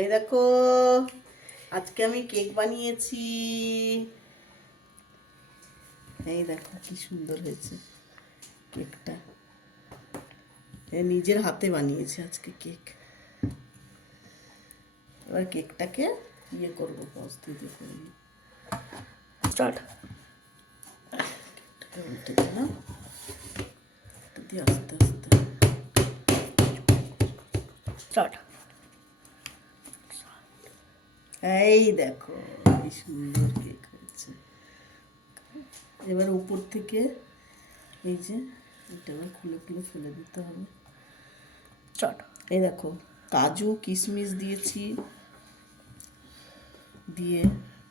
এই দেখো, আজকে আমি কেক বানিয়েছি। এই দেখো কি সুন্দর হয়েছে কেকটা। নিজের হাতে বানিয়েছি আজকে কেক। এবার কেকটাকে ইয়ে করবো, প্রস্তুতি করবো। স্টার্ট। কেকটাকে উল্টে দিলাম, দিয়ে আস্তে আস্তে স্টার্ট। এই দেখো কি সুন্দর কেক হয়েছে। এবার উপর থেকে এই যে এটা খুলে খুলে ফেলে দিতে হবে। স্টার্ট। এই দেখো কাজু কিশমিশ দিয়েছি, দিয়ে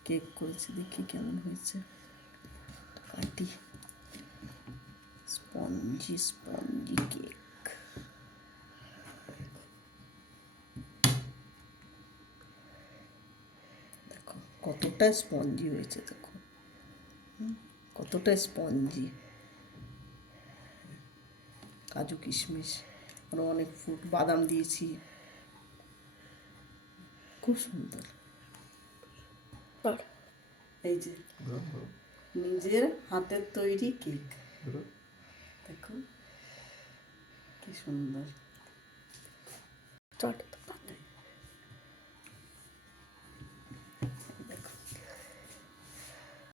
কেক করেছি, দেখি কেমন হয়েছে। কাটি। Spongy spongy cake. দেখো কতটা স্পঞ্জি হয়েছে, দেখো কতটা স্পঞ্জি। কাজু কিশমিশ আরও অনেক ফ্রুট, বাদাম দিয়েছি, খুব সুন্দর। এই যে নিজের হাতের তৈরি কেক, দেখো কি সুন্দর।